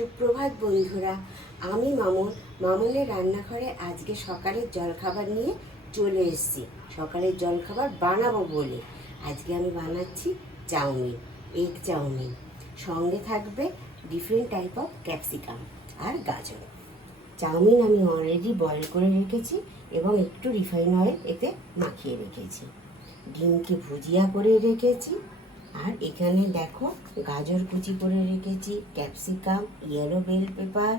সুপ্রভাত বন্ধুরা। আমি মামুন। মামুনের রান্নাঘরে আজকে সকালের জলখাবার নিয়ে চলে এসেছি। সকালের জলখাবার বানাবো বলে। আজকে আমি বানাচ্ছি চাউমিন এগ চাউমিন। সঙ্গে থাকবে ডিফারেন্ট টাইপ অফ ক্যাপসিকাম আর গাজর। চাউমিন আমি অলরেডি বয়েল করে রেখেছি এবং একটু রিফাইন অয়েল এতে মাখিয়ে রেখেছি। ডিমকে ভুজিয়া করে রেখেছি। আর এখানে দেখো গাজর কুচি করে রেখেছি, capsicum yellow bell pepper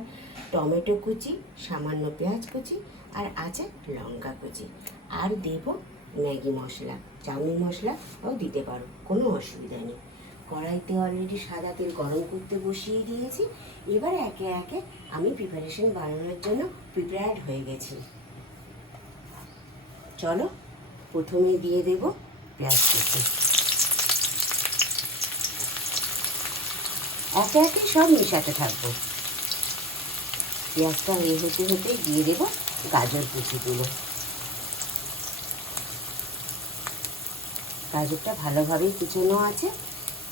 tomato কুচি, সামান্য পেঁয়াজ কুচি আর আছে লঙ্কা কুচি। আর দেব ম্যাগি মশলা। চাউমিন মশলাও দিতে পারো, কোনো অসুবিধা নেই। কড়াইতে অলরেডি সাদা তেল গরম করতে বসিয়ে দিয়েছি। এবার একে একে আমি প্রিপারেশন বানানোর জন্য প্রিপেয়ার্ড হয়ে গেছি। চলো প্রথমে দিয়ে দেব পেঁয়াজ কুচি। একে একে সব মেশাতে থাকব। পেঁয়াজটা এ হতে হতে দিয়ে দেবো, গাজর কুচিগুলো গাজরটা ভালোভাবেই কুচোনো আছে,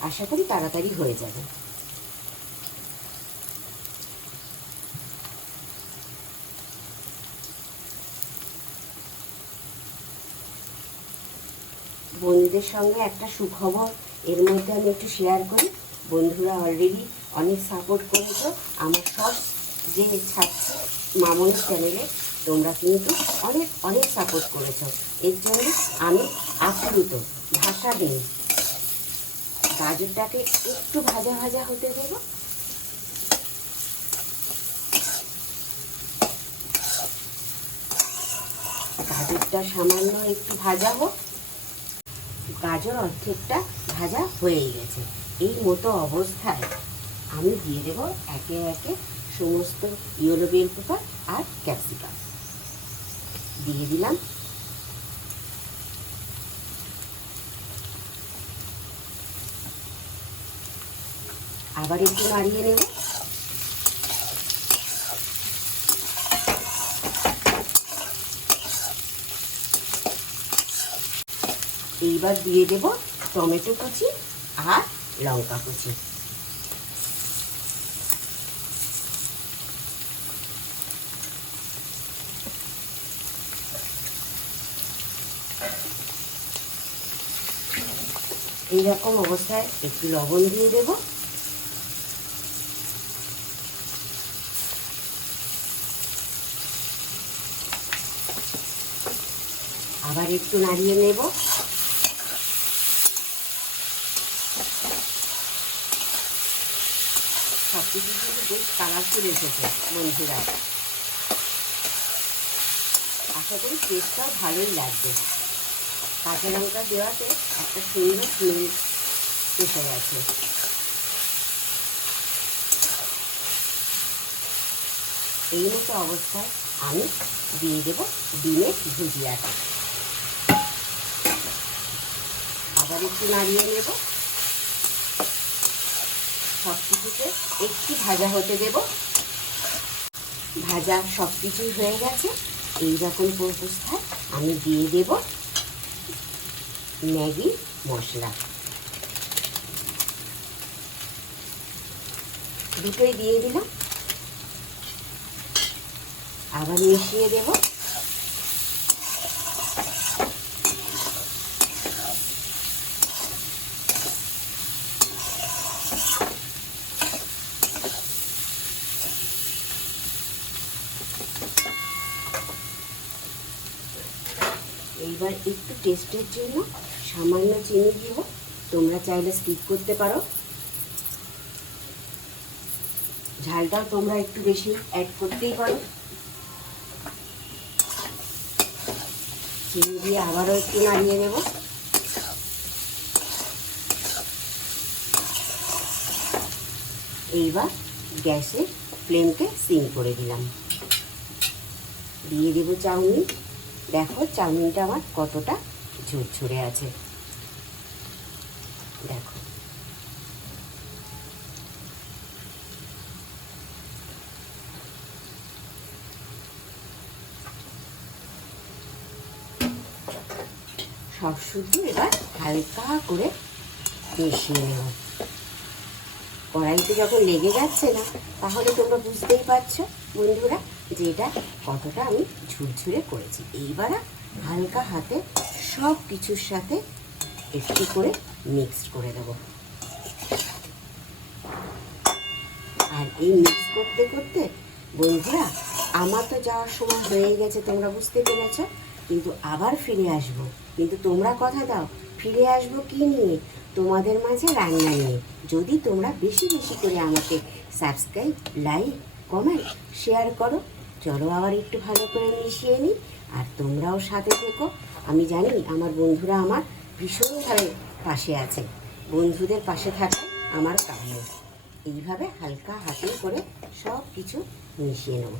আশা করি তাড়াতাড়ি হয়ে যাবে। বন্ধুদের সঙ্গে একটা সুখবর, এর মধ্যে আমি একটু শেয়ার করি। বন্ধুরা অলরেডি অনেক সাপোর্ট করেছ। আমার সব যে ছাড়ছে মামনের চ্যানেলে তোমরা কিন্তু অনেক অনেক সাপোর্ট করেছ। এর জন্য আমি আপ্লুত। ভাষা দিই গাজরটাকে একটু ভাজা ভাজা হতে দেবো। গাজরটা সামান্য একটু ভাজা হোক। গাজর অর্ধেকটা ভাজা হয়েই গেছে। এই মতো অবস্থায় আমি দিয়ে দেবো একে একে সমস্ত ইয়েলো বেল পেপার আর ক্যাপসিকাম। দিয়ে দিলাম। আবার একটু নাড়িয়ে নেব। এইবার দিয়ে দেব টমেটো কুচি আর লঙ্কা কুচি। এইরকম অবস্থায় একটু লবণ দিয়ে দেব। আবার একটু নাড়িয়ে নেব। সব কিন্তু বেশ কালারফুল এসেছে, বন্ধুরা। আশা করি টেস্টটাও ভালোই লাগবে। কাঁচা লঙ্কা দেওয়াতে একটা সুন্দর স্মেল এসে গেছে। এই মতো অবস্থায় আমি দিয়ে দেব ডিমের ভুজিয়াটা। আবার একটু নাড়িয়ে নেব। সব কিছুতে একটু ভাজা হতে দেব। ভাজা সব কিছুই হয়ে গেছে। এই এইরকম অবস্থায় আমি দিয়ে দেব ম্যাগি মশলা। দুটোই দিয়ে দিলাম। আবার মিশিয়ে দেব। এইবার একটু টেস্টের জন্য সামান্য চিনি দিব তোমরা চাইলে স্কিপ করতে পারো। ঝালটাও তোমরা একটু বেশি অ্যাড করতেই পারো। চিনি দিয়ে আবারও একটু নাড়িয়ে নেব। এইবার গ্যাসের ফ্লেমকে সিম করে দিলাম। দিয়ে দেবো চাউমিন। দেখো চাউমিনটা আমার কতটা ঝুরঝুরে আছে। দেখো। সব শুদ্ধ, এবার হালকা করে মিশিয়ে নেব। কড়াইতে যখন লেগে যাচ্ছে না, তাহলে তোমরা বুঝতেই পারছ, বন্ধুরা। যে এটা কতটা আমি ঝুরঝুরে করেছি। এইবার হালকা হাতে সব কিছুর সাথে একটু করে মিক্সড করে দেবো আর এই মিক্স করতে করতে, বন্ধুরা, আমার তো যাওয়ার সময় হয়ে গেছে, তোমরা বুঝতে পেরেছ। কিন্তু আবার ফিরে আসব। কিন্তু তোমরা কথা দাও, ফিরে আসব কি নিয়ে? তোমাদের মাঝে রান্না নিয়ে। যদি তোমরা বেশি বেশি করে আমাকে সাবস্ক্রাইব লাইক কমেন্ট শেয়ার করো চলো আবার একটু ভালো করে মিশিয়ে নিই, আর তোমরাও সাথে থেকো। আমি জানি আমার বন্ধুরা আমার ভীষণভাবে পাশে আছে। বন্ধুদের পাশে থাকা, আমার কাম্য এইভাবে হালকা হাতে করে সব কিছু মিশিয়ে নেব।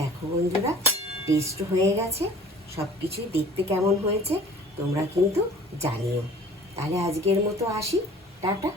দেখো বন্ধুরা টেস্ট হয়ে গেছে সব কিছুই দেখতে কেমন হয়েছে, তোমরা কিন্তু জানিও। তাহলে আজকের মতো আসি টাটা।